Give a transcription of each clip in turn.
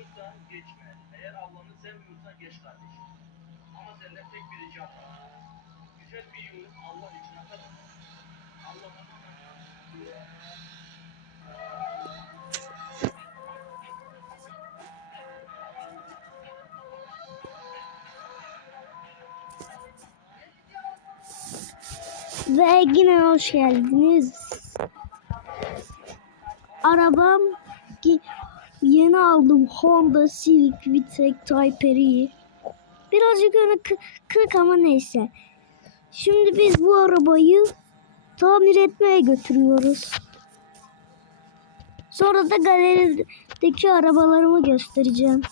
sevmiyorsan geçme. Eğer Allah'ını sevmiyorsan geç kardeşim. Ama senden tek bir ricam var. Güzel bir yorum Allah için atar mısın? Allah'a Ve yine hoş geldiniz. Arabam yeni aldım Honda Civic Vitek Type R'yi. Birazcık öne kı- kırık ama neyse. Şimdi biz bu arabayı tamir etmeye götürüyoruz. Sonra da galerideki arabalarımı göstereceğim.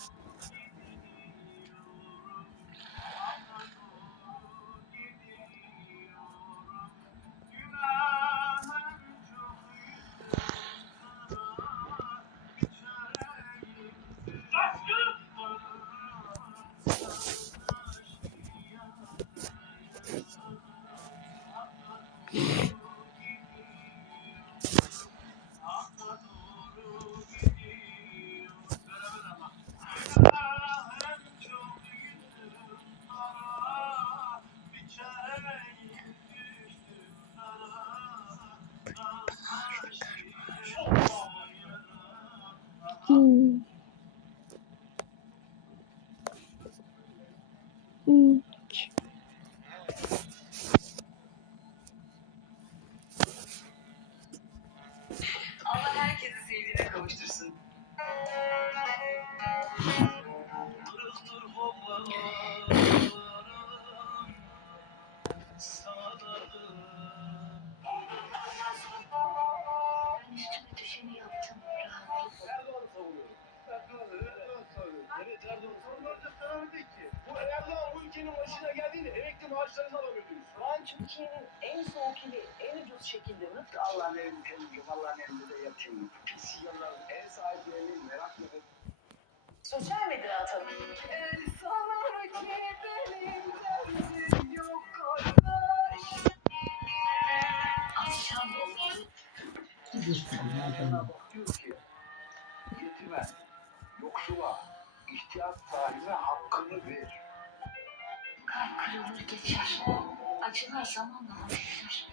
Allah herkesi sevdiğine kavuştursun. Ülkenin başına geldiğinde emekli maaşlarını alamıyordunuz. Şu an Türkiye'nin en soğuk ili en ucuz şekilde nasıl Allah'ın elini temizliyor, Allah'ın elinde de yatayım. Pis yılların en sahiplerini merak edip Sosyal medyada atalım. Sana ki benim derdim yok kardeş. Akşam diyor ki yetime, yoksula, ihtiyaç sahibine hakkını ver. Kalp kırılır geçer. Acılar zamanla hafifler.